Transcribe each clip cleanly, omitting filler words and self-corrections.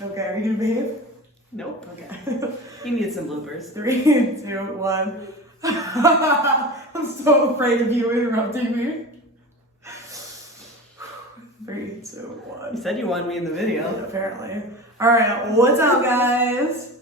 Okay, are you gonna behave? Nope. Okay. You need some bloopers. 3, 2, 1. I'm so afraid of you interrupting me. 3, 2, 1. You said you wanted me in the video. Apparently. Alright, what's up, guys?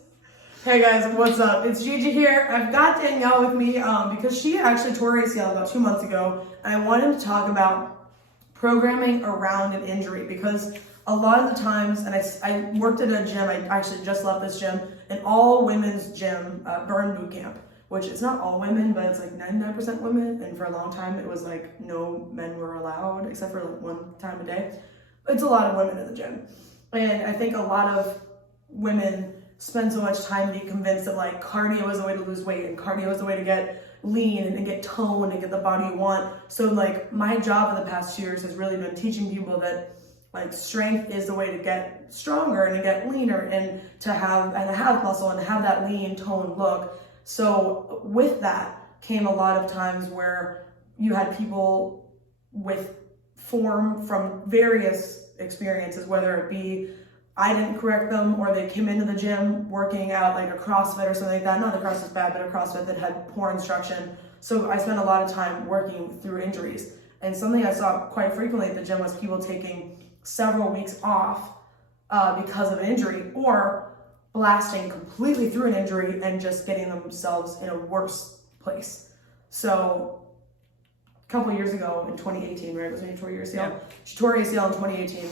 Hey guys, what's up? It's Gigi here. I've got Danielle with me because she actually tore her ACL about 2 months ago, and I wanted to talk about programming around an injury because a lot of the times, and I worked at a gym, I actually just left this gym, an all women's gym, burn boot camp, which it's not all women, but it's like 99% women, and for a long time it was like no men were allowed except for like one time a day. It's a lot of women in the gym, and I think a lot of women spend so much time being convinced that like cardio is the way to lose weight and cardio is the way to get lean and get toned and get the body you want. So like my job in the past 2 years has really been teaching people that like strength is the way to get stronger and to get leaner and to have muscle and to have that lean toned look. So with that came a lot of times where you had people with form from various experiences, whether it be I didn't correct them or they came into the gym working out like a CrossFit or something like that. Not that CrossFit's bad, but a CrossFit that had poor instruction. So I spent a lot of time working through injuries. And something I saw quite frequently at the gym was people taking several weeks off because of an injury or blasting completely through an injury and just getting themselves in a worse place. So a couple of years ago in 2018, right, was when you tore your ACL? Yeah. She tore her ACL in 2018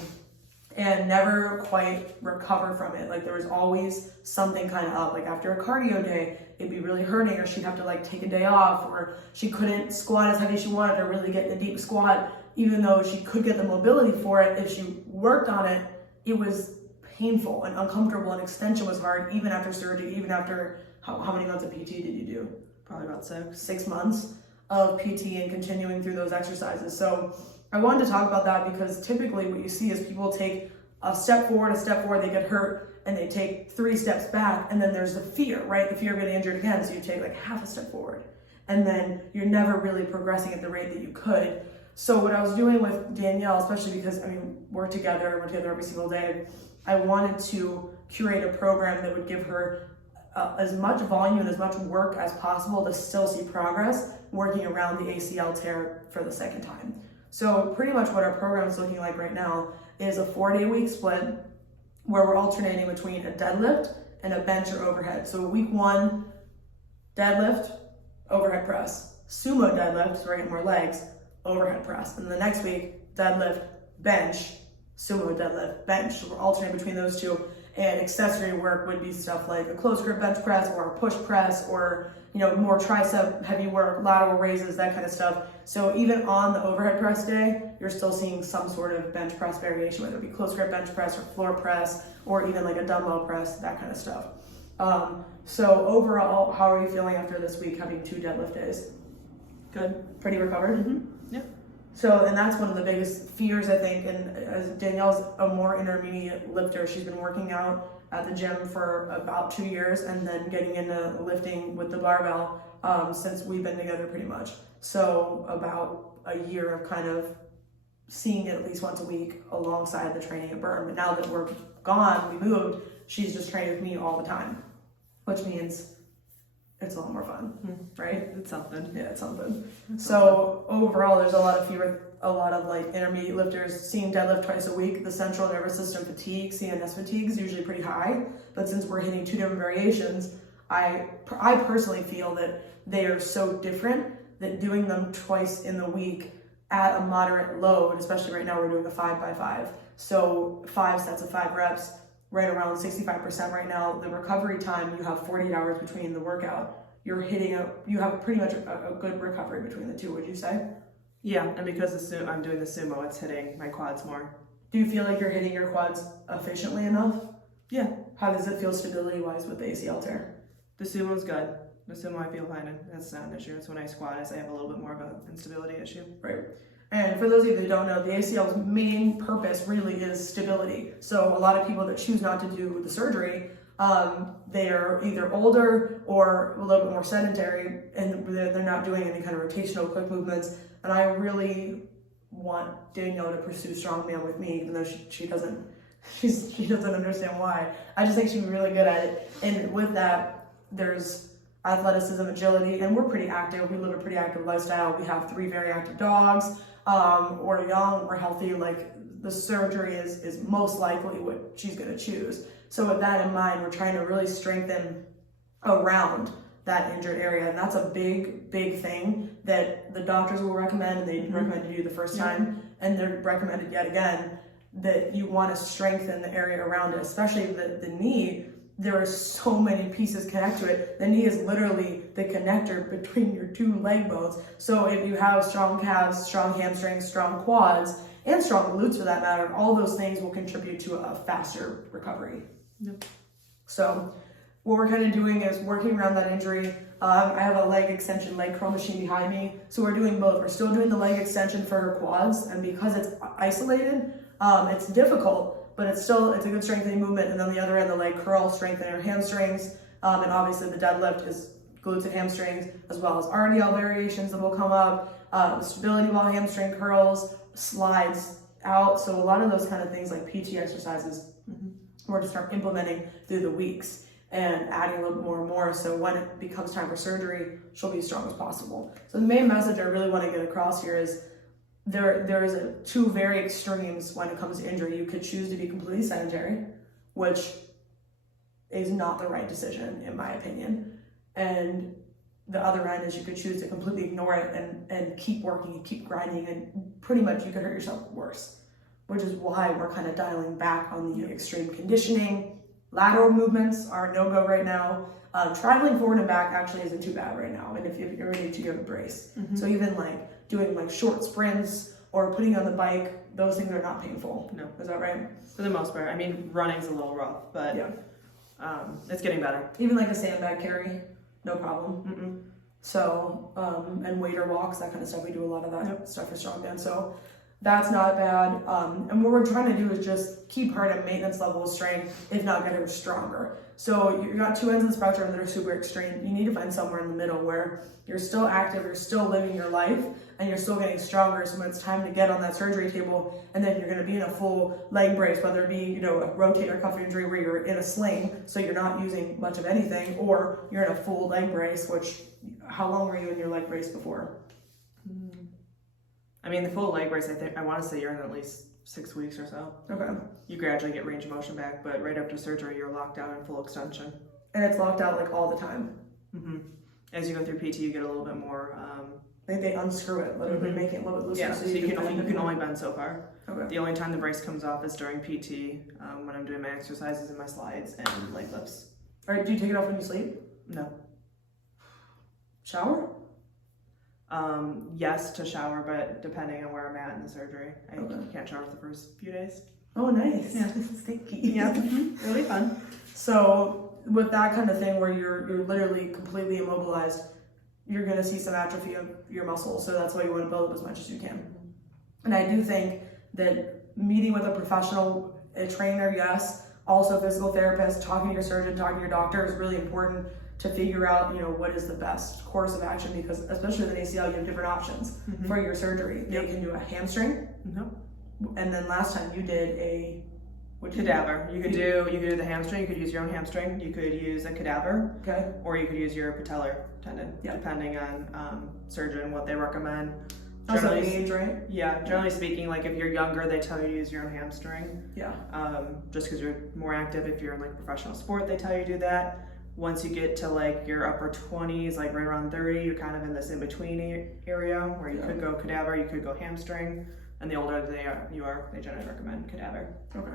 and never quite recover from it. Like there was always something kind of up. Like after a cardio day, it'd be really hurting, or she'd have to like take a day off, or she couldn't squat as heavy as she wanted to really get in a deep squat, even though she could get the mobility for it. If she worked on it, it was painful and uncomfortable, and extension was hard, even after surgery, even after, how many months of PT did you do? Probably about 6. 6 months of PT and continuing through those exercises. So I wanted to talk about that because typically what you see is people take a step forward, they get hurt, and they take 3 steps back, and then there's the fear, right? The fear of getting injured again, so you take like half a step forward, and then you're never really progressing at the rate that you could. So what I was doing with Danielle, especially because, I mean, we're together every single day, I wanted to curate a program that would give her as much volume and as much work as possible to still see progress working around the ACL tear for the second time. So pretty much what our program is looking like right now is a 4-day-week split where we're alternating between a deadlift and a bench or overhead. So week 1, deadlift, overhead press, sumo deadlift, so we're getting more legs, overhead press. And the next week, deadlift, bench, sumo deadlift, bench. So we're alternating between those two. And accessory work would be stuff like a close grip bench press or a push press, or more tricep heavy work, lateral raises, that kind of stuff. So even on the overhead press day, you're still seeing some sort of bench press variation, whether it be close grip bench press or floor press, or even like a dumbbell press, that kind of stuff. So overall, how are you feeling after this week having 2 deadlift days? Good? Pretty recovered? Mm-hmm. Yeah. So, and that's one of the biggest fears, I think, and as Danielle's a more intermediate lifter, she's been working out at the gym for about 2 years and then getting into lifting with the barbell since we've been together pretty much. So about a year of kind of seeing it at least once a week alongside the training at Burn. But now that we're gone, we moved, she's just training with me all the time, which means it's a lot more fun, right? It's something. Yeah, it's something. So overall, there's a lot of fear with a lot of like intermediate lifters seeing deadlift twice a week. The central nervous system fatigue, CNS fatigue, is usually pretty high. But since we're hitting 2 different variations, I personally feel that they are so different that doing them twice in the week at a moderate load, especially right now we're doing a 5x5. So 5 sets of 5 reps, right around 65% right now. The recovery time, you have 48 hours between the workout. You have pretty much a good recovery between the two, would you say? Yeah, and because I'm doing the sumo, it's hitting my quads more. Do you feel like you're hitting your quads efficiently enough? Yeah. How does it feel stability-wise with the ACL tear? The sumo's good. The sumo I feel fine, that's not an issue. It's when I squat I have a little bit more of an instability issue. Right. And for those of you who don't know, the ACL's main purpose really is stability. So a lot of people that choose not to do the surgery, they're either older or a little bit more sedentary, and they're not doing any kind of rotational quick movements. And I really want Danielle to pursue strongman with me, even though she doesn't she doesn't understand why. I just think she's really good at it. And with that, there's athleticism, agility, and we're pretty active. We live a pretty active lifestyle. We have 3 very active dogs. We're young, we're healthy. Like, the surgery is most likely what she's going to choose. So with that in mind, we're trying to really strengthen around that injured area. And that's a big thing that the doctors will recommend, and they recommend you do the first time, and they're recommended yet again, that you want to strengthen the area around it, especially the knee. There are so many pieces connect to it. The knee is literally the connector between your 2 leg bones. So if you have strong calves, strong hamstrings, strong quads, and strong glutes for that matter, all those things will contribute to a faster recovery. Yep. So what we're kind of doing is working around that injury. I have a leg extension, leg curl machine behind me. So we're doing both. We're still doing the leg extension for her quads, and because it's isolated, it's difficult, but it's a good strengthening movement. And then the other end, the leg curl, strengthening her hamstrings. And obviously the deadlift is glutes and hamstrings, as well as RDL variations that will come up, stability while hamstring curls, slides out. So a lot of those kind of things like PT exercises, we're to start implementing through the weeks and adding a little bit more and more. So when it becomes time for surgery, she'll be as strong as possible. So the main message I really want to get across here is there is 2 very extremes when it comes to injury. You could choose to be completely sedentary, which is not the right decision in my opinion. And the other end is you could choose to completely ignore it and keep working and keep grinding, and pretty much you could hurt yourself worse, which is why we're kind of dialing back on the extreme conditioning. Lateral movements are a no-go right now. Traveling forward and back actually isn't too bad right now. And if you're ready to, you have a brace. So even like doing like short sprints or putting on the bike, those things are not painful. No. Is that right? For the most part. I mean, running's a little rough, but it's getting better. Even like a sandbag carry, no problem. So, and waiter walks, that kind of stuff. We do a lot of that stuff for strongman. So that's not bad. And what we're trying to do is just keep her at a maintenance level of strength, if not get her stronger. So you got 2 ends of the spectrum that are super extreme. You need to find somewhere in the middle where you're still active, you're still living your life, and you're still getting stronger. So when it's time to get on that surgery table, and then you're going to be in a full leg brace, whether it be, a rotator cuff injury where you're in a sling, so you're not using much of anything, or you're in a full leg brace, which, how long were you in your leg brace before? I mean, the full leg brace, I want to say you're in at least 6 weeks or so. Okay. You gradually get range of motion back, but right after surgery, you're locked out in full extension. And it's locked out like all the time. As you go through PT, you get a little bit more. Like they unscrew it, literally make it a little bit looser. Yeah, so you can only bend so far. Okay. The only time the brace comes off is during PT, when I'm doing my exercises and my slides and leg lifts. All right, do you take it off when you sleep? No. Shower? Yes, to shower, but depending on where I'm at in the surgery, I can't shower for the first few days. Oh, nice. Yeah. Stinky. Yeah, really fun. So with that kind of thing where you're literally completely immobilized, you're going to see some atrophy of your muscles. So that's why you want to build up as much as you can. And I do think that meeting with a professional, a trainer, yes, also a physical therapist, talking to your surgeon, talking to your doctor is really important to figure out, what is the best course of action, because especially with an ACL, you have different options for your surgery. They can do a hamstring, and then last time you did a cadaver. You could do the hamstring. You could use your own hamstring. You could use a cadaver. Okay. Or you could use your patellar tendon, depending on surgeon what they recommend. Also age, right? Yeah. Generally speaking, like if you're younger, they tell you to use your own hamstring. Yeah. Just because you're more active. If you're in like professional sport, they tell you to do that. Once you get to like your upper 20s, like right around 30, you're kind of in this in-between area where you could go cadaver, you could go hamstring, and the older they generally recommend cadaver. Okay.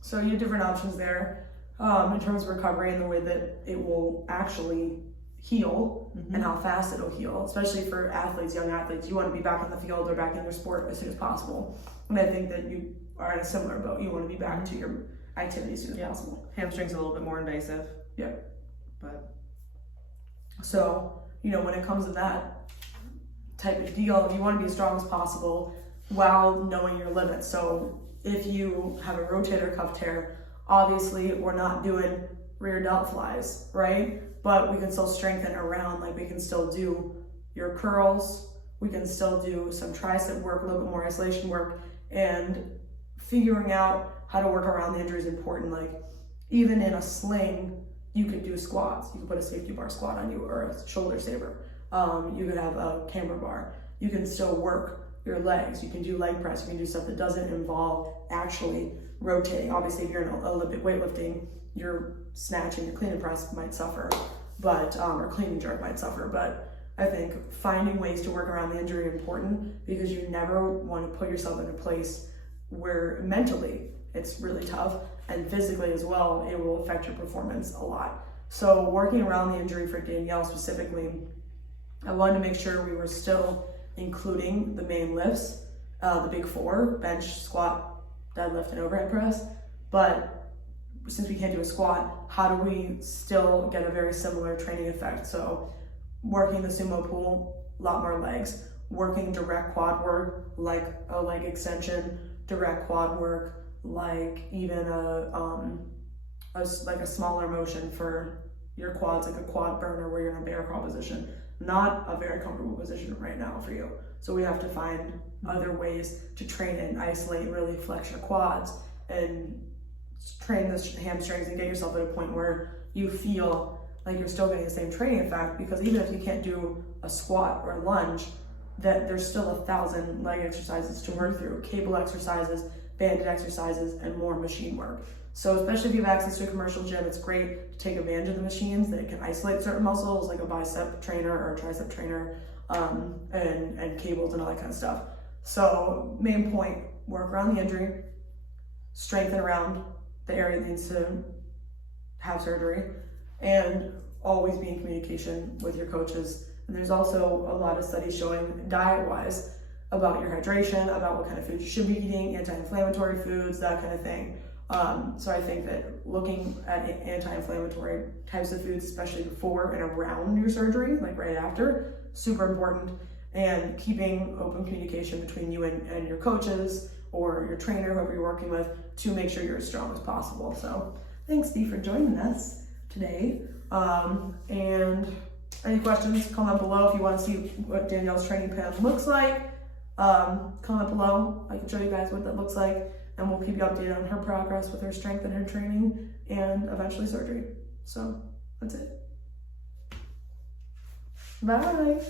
So you have different options there in terms of recovery and the way that it will actually heal and how fast it'll heal, especially for athletes, young athletes. You want to be back on the field or back in your sport as soon as possible. And I think that you are in a similar boat. You want to be back to your activity as soon as possible. Hamstring's a little bit more invasive. Yeah. But so, when it comes to that type of deal, you want to be as strong as possible while knowing your limits. So if you have a rotator cuff tear, obviously we're not doing rear delt flies, right? But we can still strengthen around, like we can still do your curls, we can still do some tricep work, a little bit more isolation work, and figuring out how to work around the injury is important. Like even in a sling, you could do squats. You could put a safety bar squat on you or a shoulder saver. You could have a camber bar. You can still work your legs. You can do leg press. You can do stuff that doesn't involve actually rotating. Obviously, if you're in Olympic weightlifting, your snatch and your clean and press might suffer, but or clean and jerk might suffer. But I think finding ways to work around the injury is important because you never want to put yourself in a place where mentally it's really tough and physically as well, it will affect your performance a lot. So working around the injury for Danielle specifically, I wanted to make sure we were still including the main lifts, the big four, bench, squat, deadlift, and overhead press. But since we can't do a squat, how do we still get a very similar training effect? So working the sumo pull, a lot more legs, working direct quad work, like a leg extension, direct quad work, like even a smaller motion for your quads, like a quad burner where you're in a bear crawl position. Not a very comfortable position right now for you. So we have to find other ways to train and isolate, really flex your quads and train the hamstrings and get yourself at a point where you feel like you're still getting the same training effect, because even if you can't do a squat or a lunge, that there's still 1,000 leg exercises to work through, cable exercises, banded exercises, and more machine work. So especially if you have access to a commercial gym, it's great to take advantage of the machines that can isolate certain muscles, like a bicep trainer or a tricep trainer, and cables and all that kind of stuff. So main point, work around the injury, strengthen around the area that needs to have surgery, and always be in communication with your coaches. And there's also a lot of studies showing diet-wise about your hydration, about what kind of food you should be eating, anti-inflammatory foods, that kind of thing. So I think that looking at anti-inflammatory types of foods, especially before and around your surgery, like right after, super important. And keeping open communication between you and your coaches or your trainer, whoever you're working with, to make sure you're as strong as possible. So thanks, Steve, for joining us today. And any questions, comment below. If you want to see what Danielle's training plan looks like, comment below. I can show you guys what that looks like, and we'll keep you updated on her progress with her strength and her training and eventually surgery. So that's it. Bye.